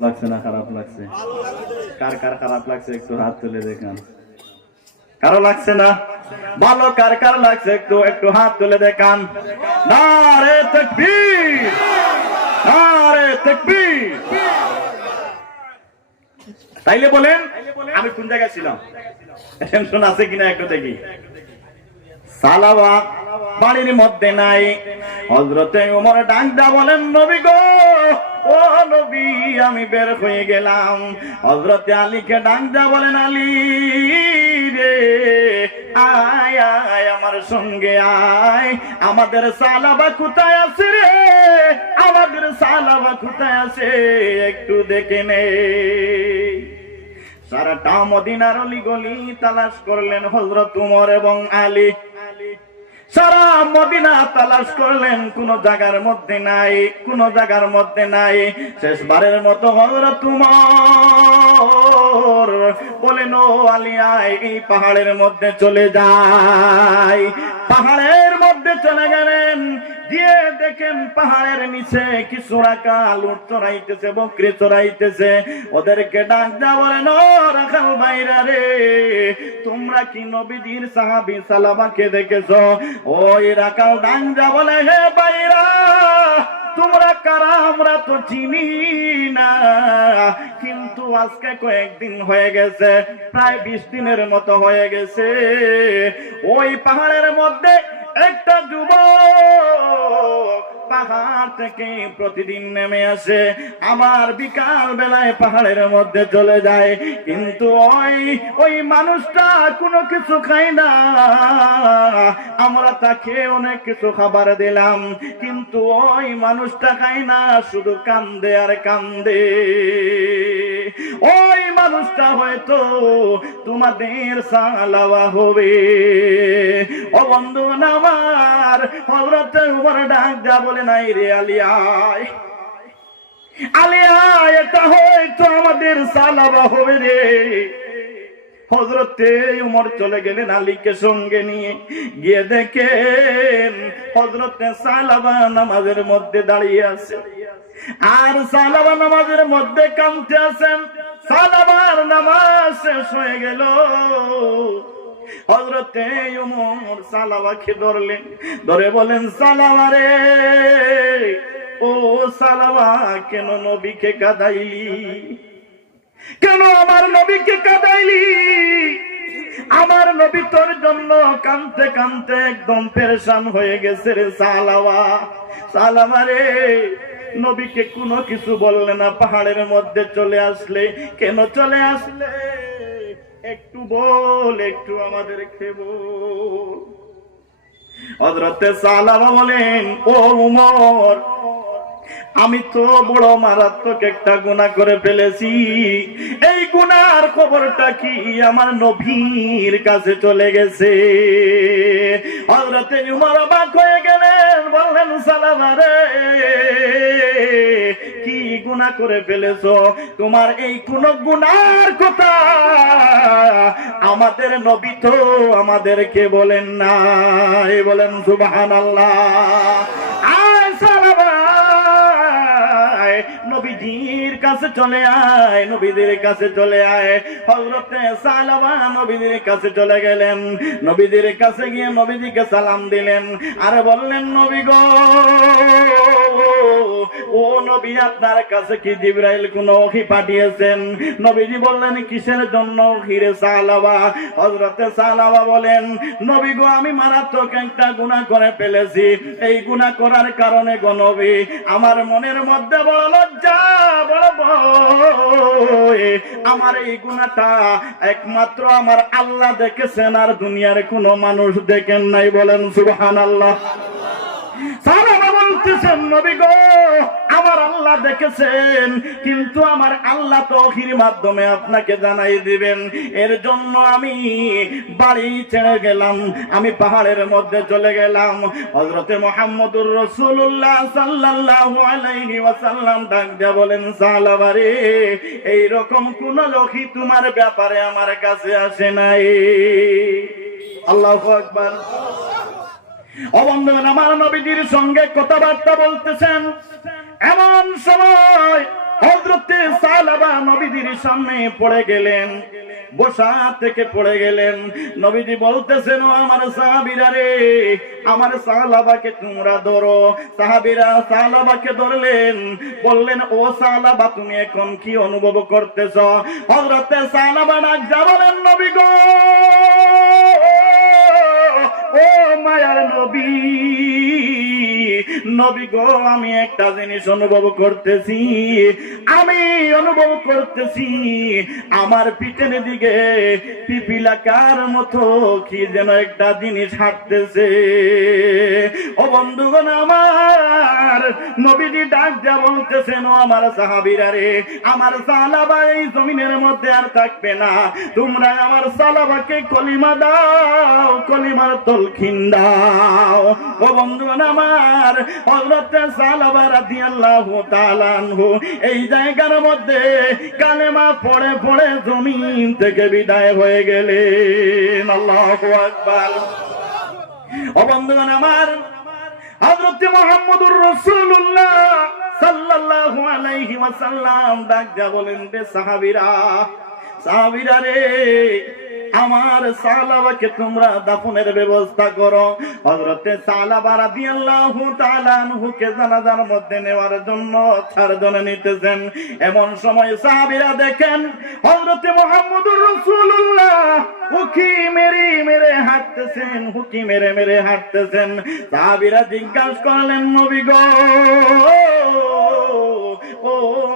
লাগছে না খারাপ লাগছে? কার কার খারাপ লাগছে একটু হাত তুলে দেখান। কারো লাগছে না? ভালো কার কার লাগছে একটু একটু হাত তুলে দেখান। নারে তাকবীর, নারে তাকবীর। তাইলে বলেন আমি কোন জায়গায় ছিলাম? টেনশন আছে কিনা একটু দেখি। সালাওয়া বাড়ির মধ্যে নাই। হযরতে ওমর ডাক দা বলেন, নবী গো, ও নবী, আমি বের হয়ে গেলাম। হযরতে আলীকে ডাক দা বলেন, আলী রে, আয় আয় আমার সঙ্গে আয়। আমাদের সালাবা কোথায় আছে রে? আমাদের সালাবা কোথায় আছে একটু দেখে নে। সারাটা মদিনার অলিগলি তালাশ করলেন হযরত ওমর এবং আলী। সারা মদিনা তালাশ করলেন, কোন জায়গার মধ্যে নাই, কোন জায়গার মধ্যে নাই। শেষবারের মতো হযরত ওমর বলেন, ও আলী আয়, এই পাহাড়ের মধ্যে চলে যাই। পাহাড়ের মধ্যে চলে গেলেন। দিয়ে দেখেন পাহাড়ের নিচে কিছু রাখাল উট চড়াইতেছে, বকরি চড়াইতেছে। ওদেরকে ডাক দা বলেন, ও রাখাল ভাইরা রে, তোমরা কি নবীজির সাহাবী সালাবাকে দেখেছো? ওই রাখাল ডাক দা বলে, হে ভাইরা, তোমরা কারা আমরা তো চিনি না, কিন্তু আজকে কয়েকদিন হয়ে গেছে, প্রায় 20 দিনের মতো হয়ে গেছে। ওই পাহাড়ের মধ্যে একটা যুবক পাহাড় থেকে প্রতিদিন নেমে আসে, আবার বিকাল বেলায় পাহাড়ের মধ্যে চলে যায়। কিন্তু ওই মানুষটা কোনো কিছু খায় না। আমরা তাকে অনেক কিছু খাবার দিলাম, কিন্তু ওই মানুষটা খায় না, শুধু কান্দে আর কান্দে। ওই মানুষটা হয়তো তোমাদের সালাওয়া হবে। ও বন্ধু আমার, হযরতে ওমর ডাক দা বলে, নাই রে আলী আয়, আলী আয়, এটা হয়তো আমাদের সালাওয়া হবে রে। হযরতে ওমর চলে গেলেন আলীকে সঙ্গে নিয়ে। গিয়ে দেখেন হযরতে সালাবা নামাজের মধ্যে দাঁড়িয়ে আছে, আর সালাবা নামাজের মধ্যে কাঁদতে আছেন। সালাবার নামাজ শেষ হয়ে গেল। হযরতে ওমর সালাবাকে ধরলেন, ধরে বলেন, সালাবা রে, ও সালাবা, কেন নবীকে কাঁদাইলি? কেন আমার নবীকে কাঁদাইলি? আমার নবী তোর জন্য কাঁদতে কাঁদতে একদম পেরেশান হয়ে গেছে রে সালাবা। সালাবা রে, নবীকে কোনো কিছু বললে না, পাহাড়ের মধ্যে চলে আসলে কেন? চলে আসলে একটু বল, একটু আমাদেরকে বল। হযরতে সালাবা বলেন, ও ওমর, আমি তো বড় মারাত্মক একটা গুনাহ করে ফেলেছি। এই গুনার খবরটা কি আমার নবীর কাছে চলে গেছে। হযরতে ওমর অবাক হয়ে গেলেন, বললেন, সালাবা রে, কি গুনাহ করে ফেলেছো? তোমার এই কোন গুনার কথা আমাদের নবী তো আমাদেরকে বলেন না। বলেন সুবহানাল্লাহ। আয় সালাবা, নবীজির কাছে চলে আয়, নবীদের কাছে চলে আয়। হযরতে সালাবা নবীদের কাছে চলে গেলেন। নবীদের কাছে গিয়ে নবীজিকে সালাম দিলেন, আর বললেন, নবী গো, ও নবী, আপনার কাছে কি জিবরাইল কোন ওহী পাঠিয়েছেন? নবীজি বললেন, কিসের জন্য ওহী রে সালাবা? হযরতে সালাবা বলেন, নবী গো, আমি মারাত্মক একটা গুনাহ করে ফেলেছি। এই গুনাহ করার কারণে গো নবী, আমার মনের মধ্যে বড় লজ্জা, বড় ভয়। আমার এই গুনাহটা একমাত্র আমার আল্লাহ দেখেছেন, আর দুনিয়ার কোনো মানুষ দেখেন নাই। বলেন সুবহানাল্লাহ। সালাবা বলতেছেন, নবী গো, আমার আল্লাহ দেখেছেন, কিন্তু আমার আল্লাহ তো ওহীর মাধ্যমে আপনাকে জানাই দিবেন। এর জন্য আমি বাড়ি ছেড়ে গেলাম, আমি পাহাড়ের মধ্যে চলে গেলাম। হযরতে মুহাম্মদুর রাসূলুল্লাহ সাল্লাল্লাহু আলাইহি ওয়াসাল্লাম ডাক দিয়া বলেন, সালাবা রে, এই রকম কোন ওহী তোমার ব্যাপারে আমার কাছে আসে নাই। আল্লাহু আকবার। ও বন্ধুগণ, আমার নবীজির সঙ্গে কথাবার্তা বলতেছেন, এমন সময় হযরতে সালাবা নবীজির সামনে পড়ে গেলেন, বসা থেকে পড়ে গেলেন। নবীজি বলতেছেন, ও আমার সাহাবীরা রে, আমার সালাবাকে তোমরা ধরো। সাহাবীরা সালাবাকে ধরলেন, বললেন, ও সালাবা তুমি এখন কি অনুভব করতেছ? হযরতে সালাবা ডাক দিয়া বলেন, নবী গো, ও মায়ার নবী, নবী গো, আমি একটা জিনিস অনুভব করতেছি। আমি অনুভব করতেছি আমার পিছনের দিকে পিপিলাকার মতো কি যেন একটা জিনিস হাঁটতেছে। ও বন্ধুগণ আমার, নবীজি ডাক দিয়া বলতেছেন, ও আমার সাহাবীরা রে, আমার সালাবা এই জমিনের মধ্যে আর থাকবে না। তোমরা আমার সালাবাকে কলিমা দাও, কলিমার তলখিন দাও। ও বন্ধুগণ আমার, হযরতে সালাবা রাদিয়াল্লাহু তাআলা আনহু এই জায়গার মধ্যে কালেমা পড়ে পড়ে জমিন থেকে বিদায় হয়ে গেলেন। আল্লাহু আকবার। ও বন্ধুগণ আমার, হযরত মুহাম্মদুর রাসূলুল্লাহ সাল্লাল্লাহু আলাইহি ওয়াসাল্লাম ডাক দিয়া বলেন, রে সাহাবীরা, সাহাবীরা রে, আমার সালাবাকে তোমরা দাফনের ব্যবস্থা করো। হযরতে সালাবা রাদিয়াল্লাহু তাআলা আনহুকে জানাজার মধ্যে নেওয়ার জন্য 4 জনে নিতেছেন। এমন সময় সাহাবীরা দেখেন হযরতে মুহাম্মদুর রাসূলুল্লাহ হুকি মেরে মেরে হাঁটতেছেন, হুকি মেরে মেরে হাঁটতেছেন। সাহাবীরা জিজ্ঞাসা করলেন, নবী গো, ও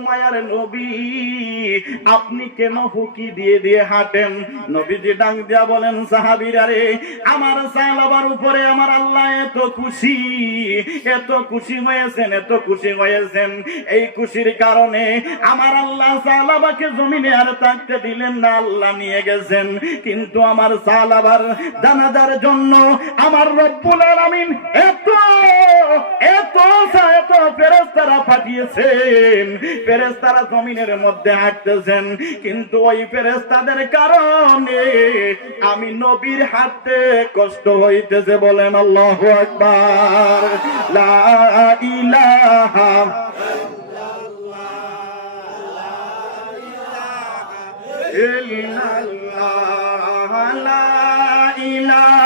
মায়ার নবী, আপনি কেন হুকি দিয়ে দিয়ে হাঁটেন? নবীজি ডাক দিয়া বলেন, সাহাবীরা রে, আমার সালাবার উপরে আমার আল্লাহ এত খুশি, এত খুশি হয়েছেন, এত খুশি হয়েছেন। এই খুশির কারণে আমার আল্লাহ সালাবাকে জমিনে আর থাকতে দিলেন না, আল্লাহ নিয়ে গেছেন। কিন্তু আমার সালাবার জানাজার জন্য আমার রব্বুল আলামিন এত এত এত ফেরেশতারা পাঠিয়েছেন। ফেরেশতারা জমিনের মধ্যে হাঁটতেছেন, কিন্তু ওই ফেরেশতাদের কারণে আমি নবীর হাঁটতে কষ্ট হইতেছে। বলেন আল্লাহু আকবার। লা ইলাহা ইল্লাল্লাহ, লা ইলাহা